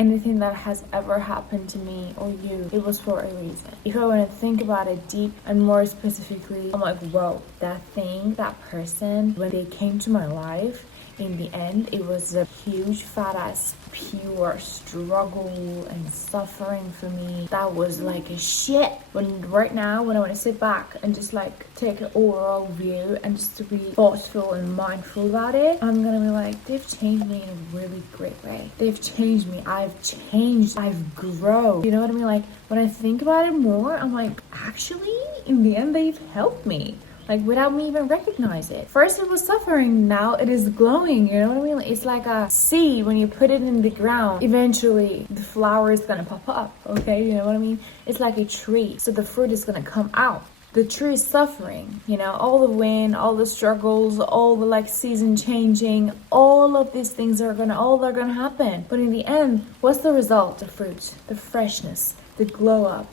anything that has ever happened to me or you, it was for a reason. If I want to think about it deep and more specifically, I'm like, whoa, that thing, that person, when they came to my life, in the end, it was a huge fat ass pure struggle and suffering for me. That was like a shit. When right now, when I want to sit back and just like take an overall view and just to be thoughtful and mindful about it, I'm gonna be like, they've changed me in a really great way. They've changed me. I've changed. I've grown. You know what I mean? Like when I think about it more, I'm like, actually, in the end, they've helped me. Like without me even recognize it. First it was suffering, now it is glowing, you know what I mean? It's like a seed, when you put it in the ground, eventually the flower is gonna pop up, okay? You know what I mean? It's like a tree, so the fruit is gonna come out. The tree is suffering, you know, all the wind, all the struggles, all the like season changing, all of these things are gonna happen. But in the end, what's the result? The fruit, the freshness, the glow up.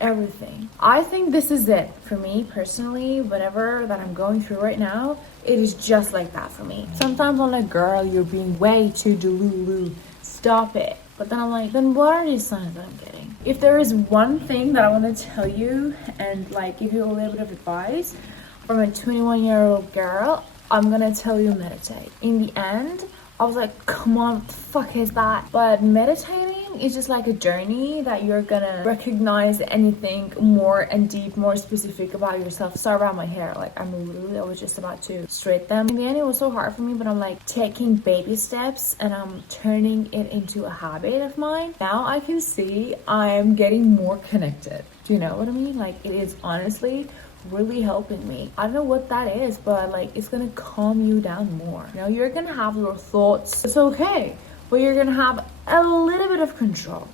Everything. I think this is it for me personally. Whatever that I'm going through right now, it is just like that for me. Sometimes I'm like, girl, you're being way too delulu. Stop it. But then I'm like, then what are these signs that I'm getting? If there is one thing that I want to tell you and like give you a little bit of advice from a 21-year-old girl, I'm gonna tell you meditate. In the end, I was like, come on, what the fuck is that? But meditating is just like a journey that you're gonna recognize anything more and deep, more specific about yourself. Sorry about my hair, like I was just about to straighten them. In the end, it was so hard for me, but I'm like taking baby steps and I'm turning it into a habit of mine. Now I can see I'm getting more connected. Do you know what I mean? Like it is honestly really helping me. I don't know what that is, but like it's gonna calm you down more. You know, you're gonna have your thoughts, it's okay, but you're gonna have a little bit of control,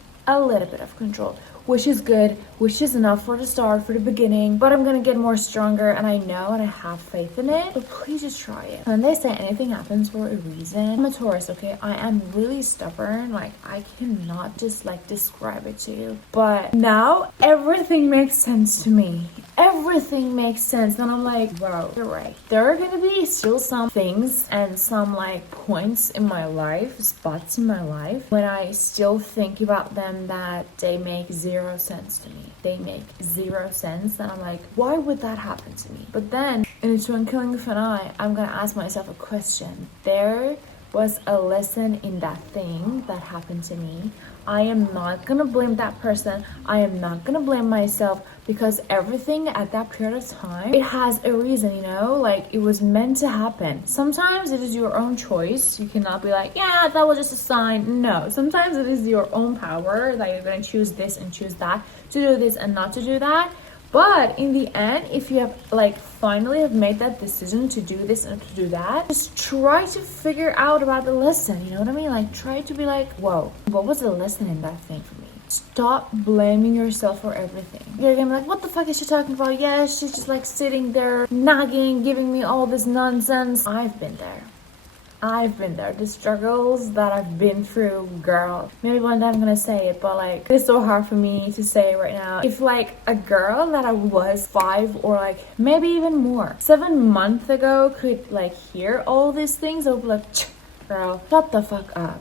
which is good, which is enough for the start, for the beginning. But I'm gonna get more stronger, and I know and I have faith in it. But please just try it. When they say anything happens for a reason, I'm a Taurus, okay? I am really stubborn. Like I cannot just like describe it to you. But now everything makes sense to me. Everything makes sense, and I'm like, wow, you're right. There are gonna be still some things and some like points in my life, spots in my life, when I still think about them that they make zero sense to me. They make zero sense, and I'm like, why would that happen to me? But then, in a twinkling of an eye, I'm gonna ask myself a question. There was a lesson in that thing that happened to me. I am not gonna blame that person. I am not gonna blame myself, because everything at that period of time, it has a reason, you know? Like it was meant to happen. Sometimes it is your own choice. You cannot be like, yeah, that was just a sign. No, sometimes it is your own power that you're gonna choose this and choose that, to do this and not to do that. But in the end, if you have like finally have made that decision to do this and to do that, just try to figure out about the lesson, you know what I mean? Like try to be like, whoa, what was the lesson in that thing for me? Stop blaming yourself for everything. You're gonna be like, what the fuck is she talking about? Yeah, she's just like sitting there nagging, giving me all this nonsense. I've been there. The struggles that I've been through, girl. Maybe one day I'm gonna say it, but like it's so hard for me to say right now. If like a girl that I was 5 or like maybe even more 7 months ago could like hear all these things, I would be like, girl, shut the fuck up.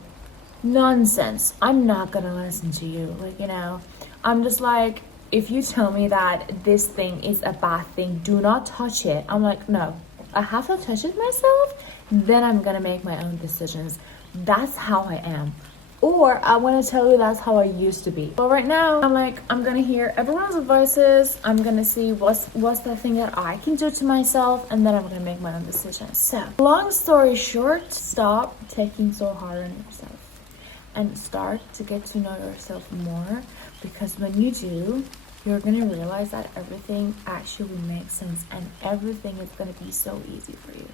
Nonsense. I'm not gonna listen to you. Like, you know, I'm just like, if you tell me that this thing is a bad thing, do not touch it. I'm like, no, I have to touch it myself, then I'm gonna make my own decisions. That's how I am. Or I want to tell you that's how I used to be. But right now, I'm like, I'm gonna hear everyone's advices. I'm gonna see what's the thing that I can do to myself, and then I'm gonna make my own decisions. So, long story short, stop taking so hard on yourself and start to get to know yourself more, because when you do, you're gonna realize that everything actually makes sense and everything is gonna be so easy for you.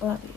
Love you.